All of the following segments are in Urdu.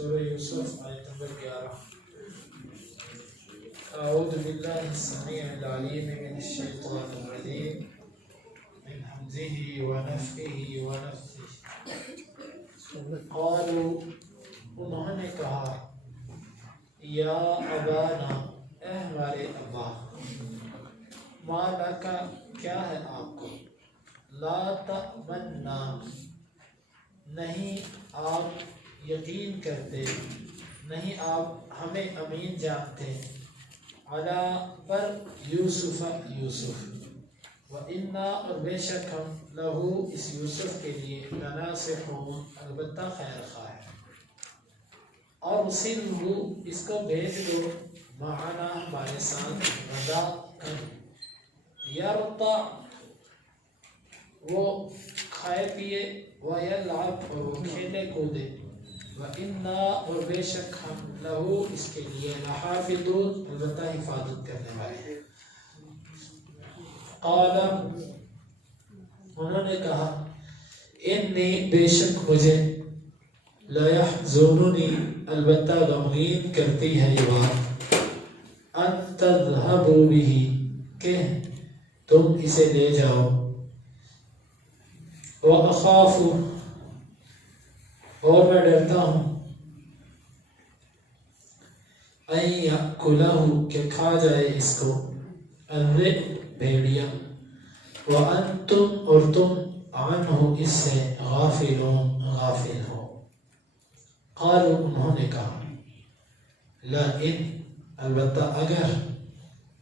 سورہ یوسف آیت نمبر 11۔ اعوذ باللہ السمیع العلیم من الشیطان الرجیم من حمزہ ونفخہ ونفثہ۔ قالوا، انہوں نے کہا، یا ابانا، اے ہمارے ابا، ما لکا، کیا ہے آپ کو، لا تأمنا، نہیں آپ یقین کرتے، نہیں آپ ہمیں امین جانتے، علی پر یوسف، یوسف، وَإِنَّا، اور بے شک ہم، لہو، اس یوسف کے لیے، لناصحون، البتہ خیر خواہ ہیں، اور ارسلہ، اس کو بھیج دو، معنا، ہمارے ساتھ، غدا کر، یرتع، وہ کھائے پیے، ویلعب، اور وہ کھیلے کودے، وَإِنَّا، اور بے شک ہم، لہو، اس کے لیے، لحافظون، البتہ حفاظت کرنے والے ہیں۔ قال، انہوں نے کہا، انی، بے شک مجھے، لیحزننی، البتہ غمگین کرتی ہے یہ بات، ان تذهبوا به، کہ تم اسے لے جاؤ، وَأَخَافُ، اور میں ڈرتا ہوں، أَن يَأْكُلَهُ، کہ کھا جائے اس کو، الذئب، بھیڑیا، وَأَنْتُمْ، اور تم، عنہ، اس سے، غافلون، غافل ہو۔ قالوا، انہوں نے کہا، لَئِنْ، البتہ اگر،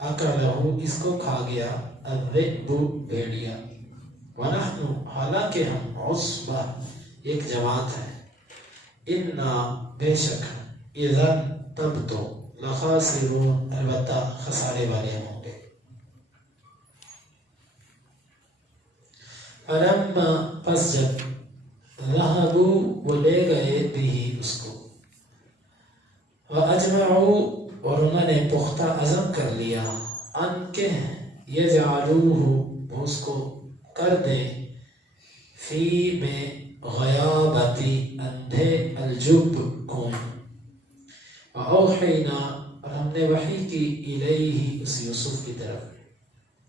أَكَلَهُ، اس کو کھا گیا، الذئب، بھیڑیا، وَنَحْنُ، حالانکہ ہم، عصبہ، ایک جماعت ہے، اِنَّا، بے شک، اِذًا، تب تو، لَخَاسِرُونَ، البتہ خسارے والے ہوں گے۔ فَلَمَّا، پس جب، ذَهَبُوا، وہ لے گئے، بِهِ، اس کو، وَأَجْمَعُوا، اور انہوں نے پختہ عزم کر لیا، ان کہ، يَجْعَلُوهُ، وہ اس کو کر دیں، فی، میں، غیابتی، اندھے، الجب، گم، وَأَوْحَيْنَا، اور ہم نے وحی کی، الیہ، اس یوسف کی طرف،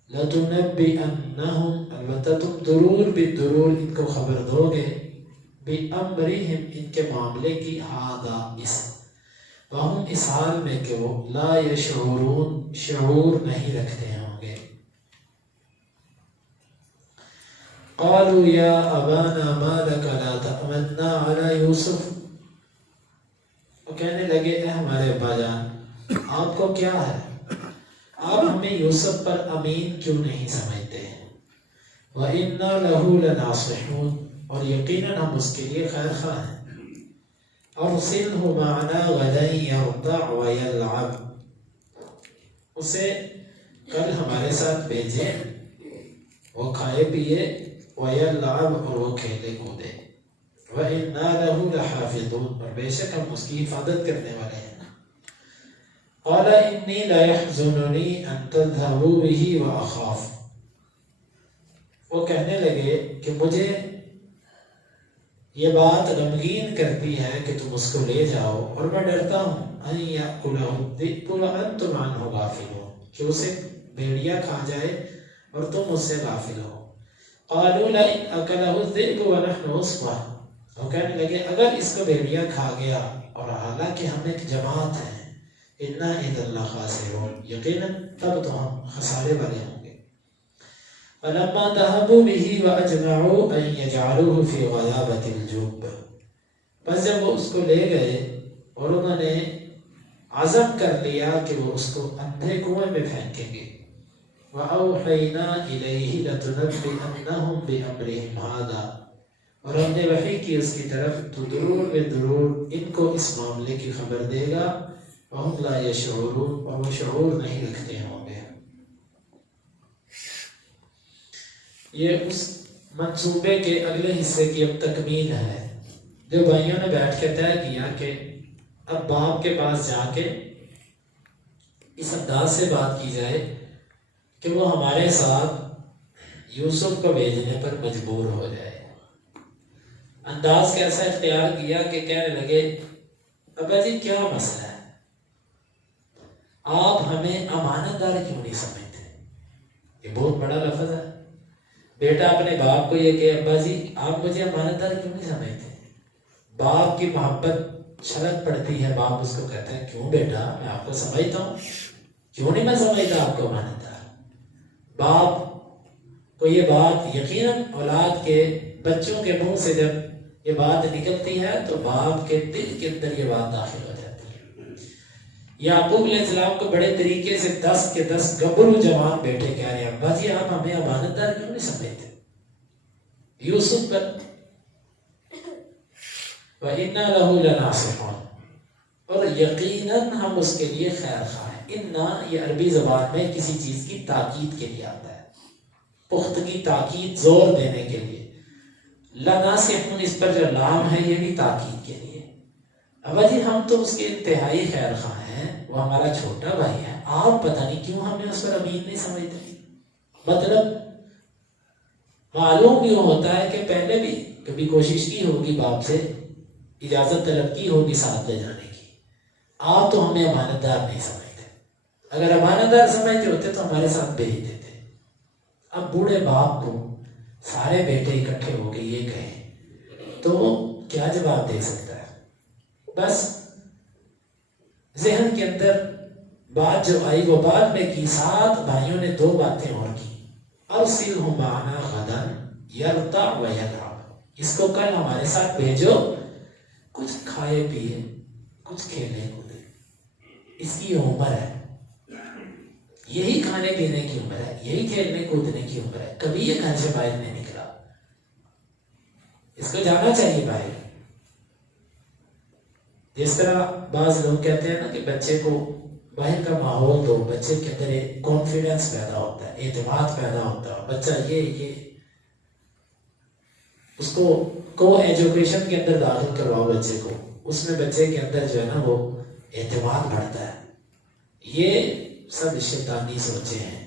لَتُنَبِّئَنَّهُمْ، البتہ تم ضرور بالضرور ان کو خبر دو گے، بِأَمْرِهِمْ، ان کے معاملے کی، ہذا، اس، وہم، اس حال میں کہ وہ، لا یشعرون، شعور نہیں رکھتے ہوں گے۔ قالوا یا ابانا ما لک لا تأمنا علی یوسف، وہ کہنے لگے، اے ہمارے ابا جان، آپ کو کیا ہے، آپ ہمیں یوسف پر امین کیوں نہیں سمجھتے، وَإِنَّا لَهُ لَنَاصِحُونَ، اور یقیناً ہم اس کے لیے خیر خواہ ہیں، أَرْسِلْهُ مَعَنَا غَدًا يَرْتَعْ وَيَلْعَبْ، اسے کل ہمارے ساتھ بھیجیں، وہ کھائے پیے، وَيَلْعَبْ، اور وہ کھیلے کودے، وَإِنَّا لَهُ لَحَافِظُونَ، اور بے شک ہم اس کی حفاظت کرنے والے ہیں۔ قَالَ إِنِّي لَيَحْزُنُنِي أَن تَذْهَبُوا بِهِ وَأَخَافُ، وہ کہنے لگے کہ مجھے یہ بات غمگین کرتی ہے کہ تم اس کو لے جاؤ، اور میں ڈرتا ہوں، أَن يَأْكُلَهُ الذِّئْبُ وَأَنْتُمْ عَنْهُ غَافِلُونَ، کہ اسے بھیڑیا کھا جائے اور تم اس سے غافل ہو۔ قالوا لئن أكله الذئب ونحن عصبة، وہ کہنے لگے اگر اس کو بھیڑیا کھا گیا اور حالانکہ ہم ایک جماعت ہیں، إِنَّا إِذًا لَخَاسِرُونَ، یقیناً تب تو ہم خسارے والے ہوں گے۔ فَلَمَّا ذَهَبُوا بِهِ وَأَجْمَعُوا أَن يَجْعَلُوهُ فِي غَيَابَةِ الْجُبِّ، پس جب وہ اس کو لے گئے اور انہوں نے عزم کر لیا کہ وہ اس کو اندھے کنویں میں پھینکیں گے، وَأَوْحَيْنَا إِلَيْهِ لَتُنَبِّئَنَّهُمْ بِأَمْرِهِمْ هَذَا، اور ہم نے وحی کی اس کی طرف، تو ضرور بے ضرور ان کو اس معاملے کی خبر دے گا، وَهُمْ لَا يَشْعُرُونَ، اور وہ شعور نہیں رکھتے ہوں گے۔ یہ اس منصوبے کے اگلے حصے کی اب تکمیل ہے، جو بھائیوں نے بیٹھ کے طے کیا کہ اب باپ کے پاس جا کے اس انداز سے بات کی جائے کہ وہ ہمارے ساتھ یوسف کو بھیجنے پر مجبور ہو جائے۔ انداز کیسا اختیار کیا کہ کہنے لگے ابا جی کیا مسئلہ ہے، آپ ہمیں امانت دار کیوں نہیں سمجھتے؟ یہ بہت بڑا لفظ ہے۔ بیٹا اپنے باپ کو یہ کہ ابا جی آپ مجھے امانت دار کیوں نہیں سمجھتے؟ باپ کی محبت چھلک پڑتی ہے، باپ اس کو کہتا ہے کیوں بیٹا میں آپ کو سمجھتا ہوں، کیوں نہیں میں سمجھتا آپ کو امانت دار؟ باپ کو یہ بات یقیناً اولاد کے بچوں کے منہ سے جب یہ بات نکلتی ہے تو باپ کے دل کے اندر یہ بات داخل ہو جاتی ہے۔ یعقوب علیہ السلام کو بڑے طریقے سے 10 کے 10 گبرو جوان بیٹے کہہ رہے ہیں ابا جی آپ ہمیں امانت دار کیوں نہیں سمجھتے؟ یوسف پر وَإِنَّا لَهُ لَنَاصِحُونَ، اور یقیناً ہم اس کے لیے خیر خواہ ہیں۔ اِنَّا یہ عربی زبان میں کسی چیز کی تاکید کے لیے آتا ہے، پختگی، تاکید، زور دینے کے لیے۔ لَنَاصِحُونَ اس پر جو لام ہے یہ بھی تاکید کے لیے۔ ابا جی ہم تو اس کے انتہائی خیر خواہ ہیں، وہ ہمارا چھوٹا بھائی ہے، آپ پتہ نہیں کیوں ہمیں اس پر امین نہیں سمجھتے؟ مطلب معلوم بھی ہوتا ہے کہ پہلے بھی کبھی کوشش کی ہوگی، باپ سے اجازت طلب کی ہوگی ساتھ لے جانے کی، آپ تو ہمیں امانت دار نہیں سمجھتے۔ اگر امانت دار سمجھتے ہوتے تو ہمارے ساتھ بھیج دیتے۔ اب بوڑھے باپ کو سارے بیٹے اکٹھے ہو کے یہ کہیں تو کیا جواب دے سکتا ہے؟ بس ذہن کے اندر بات جو آئی وہ بعد میں کی، سات بھائیوں نے 2 باتیں اور کی۔ ارسلہ معنا غدا یرتع ویلعب، اس کو کل ہمارے ساتھ بھیجو، کچھ کھائے پیے، کچھ کھیلے کودے، اس کی عمر ہے، یہی کھانے پینے کی عمر ہے، یہی کھیلنے کودنے کی عمر ہے، کبھی یہ گھر سے باہر نہیں نکلا، اس کو جانا چاہیے باہر۔ جس طرح بعض لوگ کہتے ہیں نا کہ بچے کو باہر کا ماحول دو، بچے کے اندر ایک کانفیڈنس پیدا ہوتا ہے، اعتماد پیدا ہوتا ہے، بچہ یہ اس کو ایجوکیشن کے اندر داخل کرواؤ بچے کو، اس میں بچے کے اندر جو ہے نا وہ اعتماد بڑھتا ہے۔ یہ سب شیطانی سوچے ہیں۔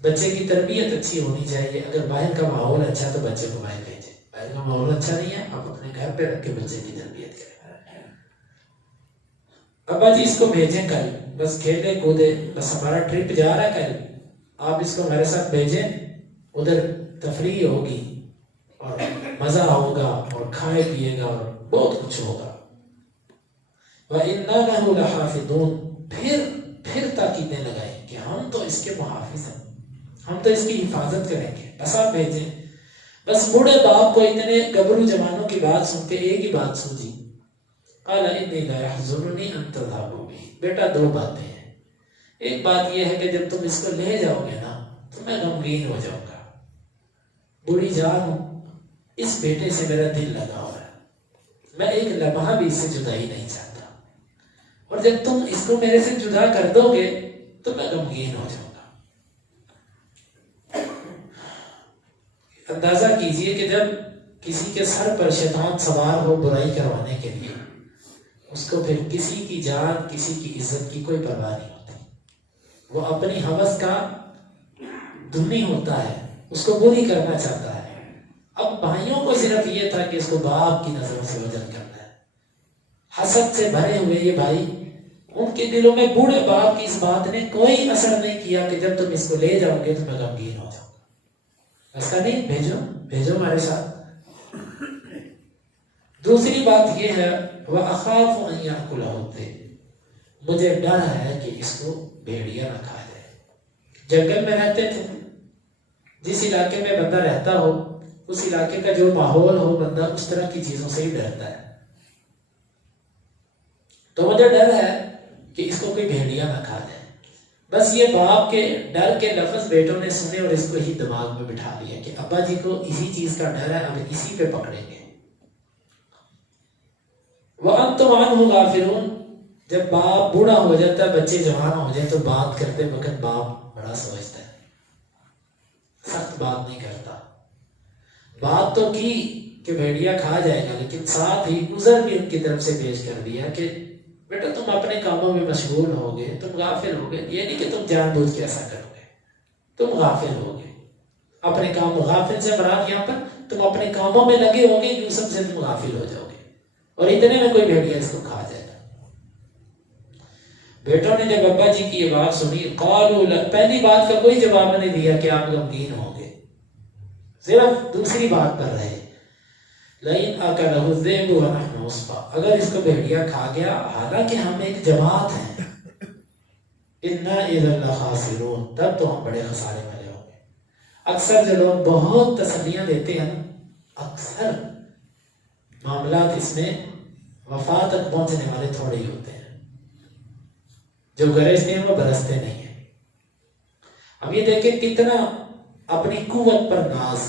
بچے کی تربیت اچھی ہونی چاہیے، اگر باہر کا ماحول اچھا ہے تو بچے کو باہر بھیجیں، باہر کا ماحول اچھا نہیں ہے آپ اپنے گھر پہ رکھ کے بچے کی تربیت کریں۔ ابا جی اس کو بھیجیں کل، بس کھیلے کودے، بس ہمارا ٹرپ جا رہا ہے کل، آپ اس کو ہمارے ساتھ بھیجیں، ادھر تفریح ہوگی اور مزہ ہوگا اور کھائے پیے گا اور بہت کچھ ہوگا۔ وَإِنَّا لَهُ لَحَافِظُونَ، پھر تاکیدیں لگائیں کہ ہم تو اس کے محافظ ہیں، ہم تو اس کی حفاظت کریں گے، بس آپ بھیجیں۔ بس بوڑھے باپ کو اتنے گبرو جوانوں کی بات سن کے ایک ہی بات سوجی، قال انی لا یحزننی ان تذهبوا بہ، بیٹا 2 باتیں ہیں، ایک بات یہ ہے کہ جب تم اس کو لے جاؤ گے نا تو میں غمگین ہو جاؤں گا، بوڑھی جان ہوں، اس بیٹے سے میرا دل لگا ہوا ہے، میں ایک لمحہ بھی اس سے جدائی نہیں چاہتا، اور جب تم اس کو میرے سے جدا کر دو گے تو میں غمگین ہو جاؤں گا۔ اندازہ کیجئے کہ جب کسی کے سر پر شیطان سوار ہو برائی کروانے کے لیے، اس کو پھر کسی کی جان، کسی کی عزت کی کوئی پرواہ نہیں ہوتی، وہ اپنی ہوس کا دھنی ہوتا ہے، اس کو بری کرنا چاہتا ہے۔ اب بھائیوں کو صرف یہ تھا کہ اس کو باپ کی نظروں سے وجل کرنا ہے، حسد سے بھرے ہوئے یہ بھائی، ان کے دلوں میں بوڑھے باپ کی اس بات نے کوئی اثر نہیں کیا کہ جب تم اس کو لے جاؤ گے تو میں غمگین ہو جاؤں گا، ایسا نہیں، بھیجو ہمارے ساتھ۔ دوسری بات یہ ہے وَأَخَافُ أَن يَأْكُلَهُ الذِّئْبُ، مجھے ڈر ہے کہ اس کو بھیڑیا نہ کھا جائے۔ جنگل میں رہتے تھے، جس علاقے میں بندہ رہتا ہو اس علاقے کا جو ماحول ہو بندہ اس طرح کی چیزوں سے ہی ڈرتا ہے، تو مجھے ڈر ہے کہ اس کو کوئی بھیڑیا نہ کھا جائے۔ بس یہ باپ کے ڈر کے لفظ بیٹوں نے سنے اور اس کو ہی دماغ میں بٹھا لیا کہ ابا جی کو اسی چیز کا ڈر ہے، اب اسی پہ پکڑیں گے۔ وَأَنْتُمْ عَنْهُ غَافِلُونَ، جب باپ بوڑھا ہو جاتا ہے، بچے جوان ہو جائے تو بات کرتے وقت باپ بڑا سوچتا ہے، سخت بات نہیں کرتا۔ بات تو کی کہ بھیڑیا کھا جائے گا، لیکن ساتھ ہی عذر بھی ان کی طرف سے پیش کر دیا کہ بیٹا تم اپنے کاموں میں مشغول ہوگے، تم غافل ہوگے، یہ نہیں کہ تم جان بوجھ کے ایسا کرو گے، تم غافل ہوگے اپنے کام، غافل سے مراد یہاں پر تم اپنے کاموں میں لگے ہوگے، یوسف سے تم غافل ہو جاؤ گے، اور اتنے میں کوئی بھیڑیا اس کو کھا جائے گا۔ بیٹوں نے جب ابا جی کی یہ بات سنی، قالوا، پہلی بات کا کوئی جواب نہیں دیا کہ آپ غمگین ہوں گے، صرف دوسری بات پر رہے، لئن اکلہ الذئب ونحن عصبہ، اگر اس کو بھیڑیا کھا گیا حالانکہ ہم ایک جماعت ہیں، انا اذا لخاسرون، تب تو ہم بڑے خسارے والے ہوں گے۔ اکثر جو لوگ بہت تسلیاں دیتے ہیں، اکثر معاملات اس میں وفات تک پہنچنے والے تھوڑے ہی ہوتے ہیں، جو گرجتے ہیں وہ برستے نہیں ہیں۔ اب یہ دیکھیں کتنا اپنی قوت پر ناز،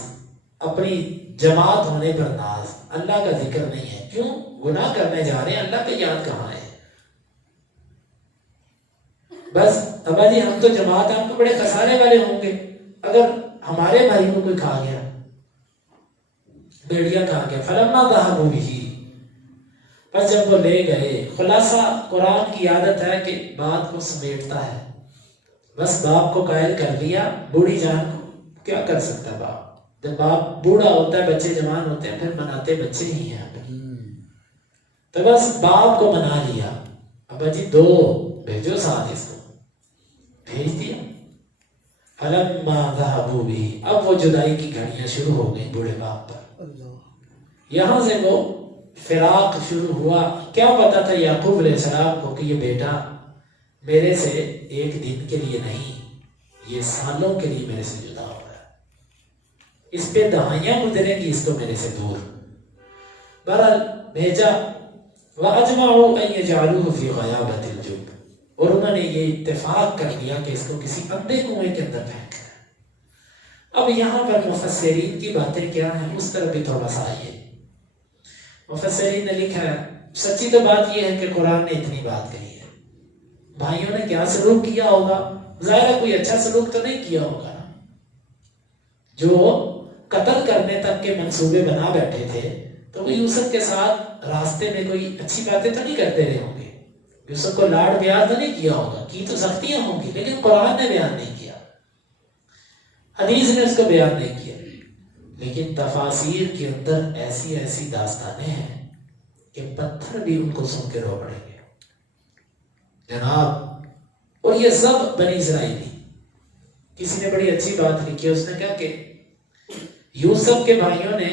اپنی جماعت ہونے پر ناز، اللہ کا ذکر نہیں ہے، کیوں؟ گناہ کرنے جا رہے ہیں، اللہ کا یاد کہاں ہے؟ بس ابا جی ہم تو جماعت، ہم تو بڑے خسارے والے ہوں گے اگر ہمارے بھائی کو کوئی کھا گیا، بھیڑیا کھا گیا۔ فلما ذهبوا به، پس جب وہ لے گئے، خلاصہ قرآن کی عادت ہے کہ بات کو سمیٹتا ہے، بس باپ کو قائل کر لیا، بوڑھی جان کو کیا کر سکتا ہے باپ؟ جب باپ بوڑھا ہوتا ہے بچے جوان ہوتے ہیں، پھر مناتے بچے ہی ہیں، تو بس باپ کو منا لیا، ابا جی دو بھیجو ساتھ، اس کو بھیج دیا۔ فلما ذهبوا به، اب وہ جدائی کی گھڑیاں شروع ہو گئی بوڑھے باپ پر، یہاں سے وہ فراق شروع ہوا۔ کیا پتا تھا یعقوب علیہ السلام کو کہ یہ بیٹا میرے سے ایک دن کے لیے نہیں، یہ سالوں کے لیے میرے سے جدا ہو رہا ہے، اس پہ دہائیاں گزریں گی اس کو میرے سے دور۔ بہرحال بھیجا، وَأَجْمَعُوا أَن يَجْعَلُوهُ فِي غَيَابَةِ الْجُبِّ، اور انہوں نے یہ اتفاق کر لیا کہ اس کو کسی اندھے کنویں کے اندر پھینک دیں۔ اب یہاں پر مفسرین کی باتیں کیا ہیں اس طرح بھی تھوڑا سا آئیے۔ مفسرین نے لکھا ہے، سچی تو بات یہ ہے کہ قرآن نے اتنی بات کہی ہے، بھائیوں نے کیا سلوک کیا ہوگا؟ ظاہر ہے کوئی اچھا سلوک تو نہیں کیا ہوگا نا، جو قتل کرنے تک کے منصوبے بنا بیٹھے تھے، تو وہ یوسف کے ساتھ راستے میں کوئی اچھی باتیں تو نہیں کرتے رہے ہوں گے، یوسف کو لاڈ پیار تو نہیں کیا ہوگا، کی تو سختیاں ہوں گی، لیکن قرآن نے بیان نہیں کیا، حدیث نے اس کو بیان نہیں کیا، لیکن تفاسیر کے اندر ایسی ایسی داستانیں ہیں کہ پتھر بھی ان کو سن کے رو پڑیں گے جناب۔ اور یہ سب بنی اسرائیلی۔ کسی نے بڑی اچھی بات لکھی ہے، اس نے کہا کہ یوسف کے بھائیوں نے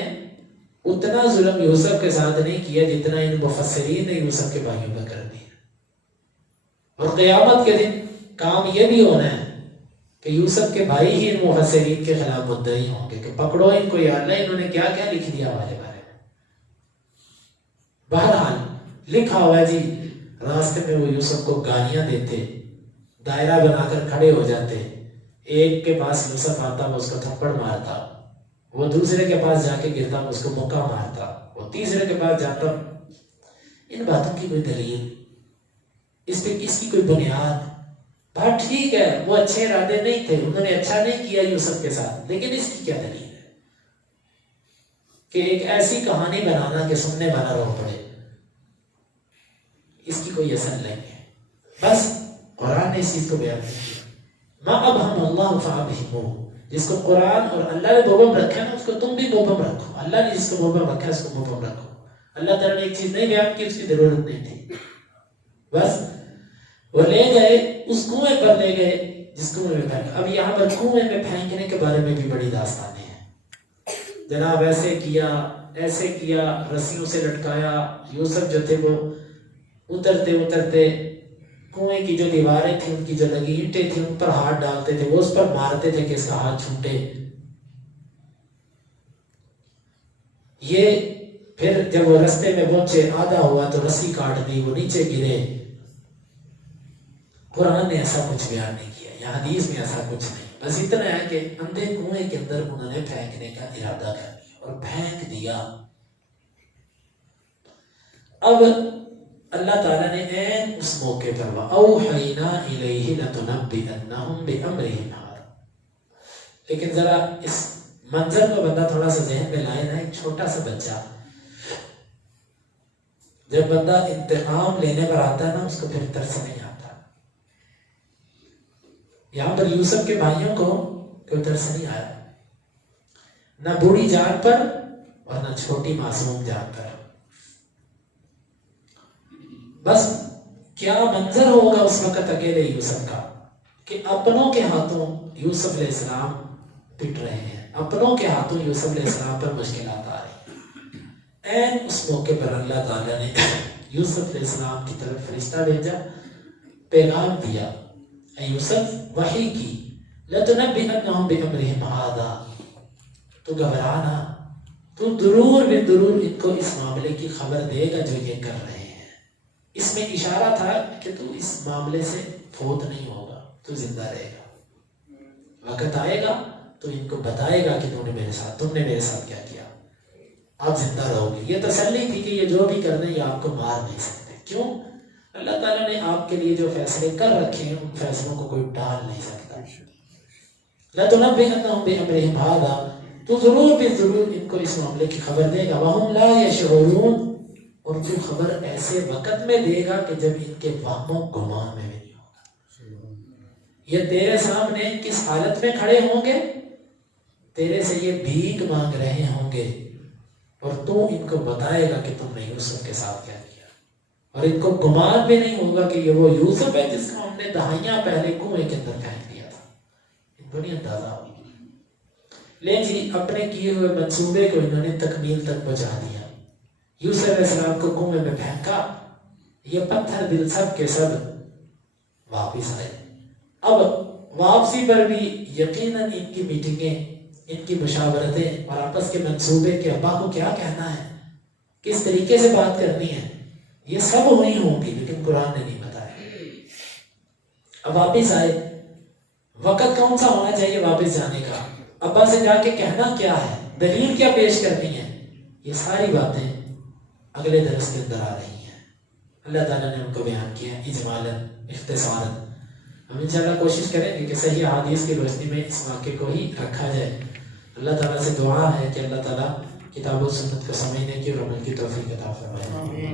اتنا ظلم یوسف کے ساتھ نہیں کیا جتنا ان مفسرین نے یوسف کے بھائیوں کا کر دیا، اور قیامت کے دن کام یہ بھی ہونا ہے کہ یوسف کے بھائی ہی ان مفسرین کے خلاف مدعی ہوں گے کہ پکڑو ان کو، یا اللہ انہوں نے کیا کیا لکھ دیا ہمارے بارے میں۔ بہرحال لکھا ہوا ہے جی، راستے میں وہ یوسف کو گالیاں دیتے، دائرہ بنا کر کھڑے ہو جاتے، ایک کے پاس یوسف آتا وہ اس کو تھپڑ مارتا، وہ دوسرے کے پاس جا کے گرتا وہ اس کو مکہ مارتا، وہ تیسرے کے پاس جاتا۔ ان باتوں کی کوئی دلیل، اس پہ اس کی کوئی بنیاد؟ بات ٹھیک ہے وہ اچھے ارادے نہیں تھے، انہوں نے اچھا نہیں کیا یوسف کے ساتھ، لیکن اس کی کیا دلیل ہے کہ ایک ایسی کہانی بنانا کہ سننے والا رو پڑے؟ اس کی کوئی اثر نہیں ہے، بس قرآن نے اس چیز کو بیان نہیں کیا۔ ما ابہم اللہ فابہموہ، جس کو قرآن اور اللہ نے مبہم رکھا ہے نا، اس کو تم بھی مبہم رکھو، اللہ نے جس کو مبہم رکھا ہے اس کو مبہم رکھو۔ اللہ تعالیٰ نے ایک چیز نہیں بیان کی، اس کی ضرورت نہیں تھی، بس وہ لے گئے اس کنویں پر، لے گئے جس کنویں میں پھینک۔ اب یہاں پر کنویں میں پھینکنے کے بارے میں بھی بڑی داستانیں ہیں، جناب ایسے کیا ایسے کیا، رسیوں سے لٹکایا، یوسف جو تھے وہ اترتے اترتے کنویں کی جو دیواریں تھیں، ان کی جو لگی اینٹیں تھیں، ان پر ہاتھ ڈالتے تھے، وہ اس پر مارتے تھے کہ اس کا ہاتھ چھوٹے۔ یہ پھر جب وہ رستے میں پہنچے، آدھا ہوا تو رسی کاٹ دی، وہ نیچے گرے۔ قرآن نے ایسا کچھ بیان نہیں کیا، یا حدیث میں ایسا کچھ نہیں، بس اتنا ہے کہ اندھے کنویں کے اندر انہوں نے پھینکنے کا ارادہ کر لیا اور پھینک دیا۔ اب اللہ تعالیٰ نے عین اس موقع پر وَأَوْحَيْنَا إِلَيْهِ لَتُنَبِّئَنَّهُمْ بِأَمْرِهِمْ هَذَا، لیکن ذرا اس منظر کو بندہ تھوڑا سا ذہن میں لائے نا، ایک چھوٹا سا بچہ جب بندہ انتقام لینے پر آتا ہے نا، اس کو پھر ترس نہیں آتا۔ یہاں پر یوسف کے بھائیوں کو کوئی ترس نہیں آیا، نہ بوڑھی جان پر اور نہ چھوٹی معصوم جان پر۔ بس کیا منظر ہوگا اس وقت اکیلے یوسف کا کہ اپنوں کے ہاتھوں یوسف علیہ السلام پٹ رہے ہیں، اپنوں کے ہاتھوں یوسف علیہ السلام پر مشکلات آ رہی ہیں۔ این اس موقع پر اللہ تعالیٰ نے یوسف علیہ السلام کی طرف فرشتہ بھیجا، پیغام دیا، اے یوسف وحی کی، لَتُنَبِّئَنَّهُمْ بِأَمْرِهِمْ هَذَا، تو گھبرانا، تو ضرور ان کو اس معاملے کی خبر دے گا جو یہ کر رہے ہیں۔ اس میں اشارہ تھا کہ تو اس معاملے سے فوت نہیں ہوگا، تو زندہ رہے گا، وقت آئے گا تو ان کو بتائے گا کہ تم نے میرے ساتھ کیا کیا، آپ زندہ رہو گے۔ یہ تسلی تھی کہ یہ جو بھی کر دیں یہ آپ کو مار نہیں سکتے۔ کیوں؟ اللہ تعالیٰ نے آپ کے لیے جو فیصلے کر رکھے ہیں ان فیصلوں کو کوئی ٹال نہیں سکتا۔ لَتُنَبِّئَنَّهُمْ بِأَمْرِهِمْ هَذَا، تو ضرور ان کو اس معاملے کی خبر دے گا، وَهُمْ لَا يَشْعُرُونَ، اور تو خبر ایسے وقت میں دے گا کہ جب ان کے وہم و گمان میں بھی نہیں ہوگا۔ یہ تیرے سامنے کس حالت میں کھڑے ہوں گے، تیرے سے یہ بھیک مانگ رہے ہوں گے، اور تو ان کو بتائے گا کہ تم نے یوسف کے ساتھ کیا کیا، اور ان کو گمان بھی نہیں ہوگا کہ یہ وہ یوسف ہے جس کو ہم نے دہائیاں پہلے کنویں کے اندر پھینک دیا تھا، ان کو نہیں اندازہ ہوگا۔ لے جی، اپنے کیے ہوئے منصوبے کو انہوں نے تکمیل تک پہنچا دیا، یوسف علیہ السلام کو کنویں میں پھینکا، یہ پتھر دل سب کے سب واپس آئے۔ اب واپسی پر بھی یقیناً ان کی میٹنگیں، ان کی مشاورتیں اور آپس کے منصوبے کہ ابا کو کیا کہنا ہے، کس طریقے سے بات کرنی ہے، یہ سب ہوئی ہوں گی، لیکن قرآن نے نہیں بتایا۔ اب واپس آئے، وقت کون سا ہونا چاہیے واپس جانے کا، ابا سے جا کے کہنا کیا ہے، دلیل کیا پیش کرنی ہے، یہ ساری باتیں اگلے درس کے اندر آ رہی ہیں۔ اللہ تعالیٰ نے ان کو بیان کیا اجمالاً، اختصاراً۔ ہم انشاءاللہ کوشش کریں گے کہ صحیح حدیث کی روشنی میں اس واقعے کو ہی رکھا جائے۔ اللہ تعالیٰ سے دعا ہے کہ اللہ تعالیٰ کتاب و سنت کو سمجھنے کی اور عمل کی توفیق عطا فرمائے۔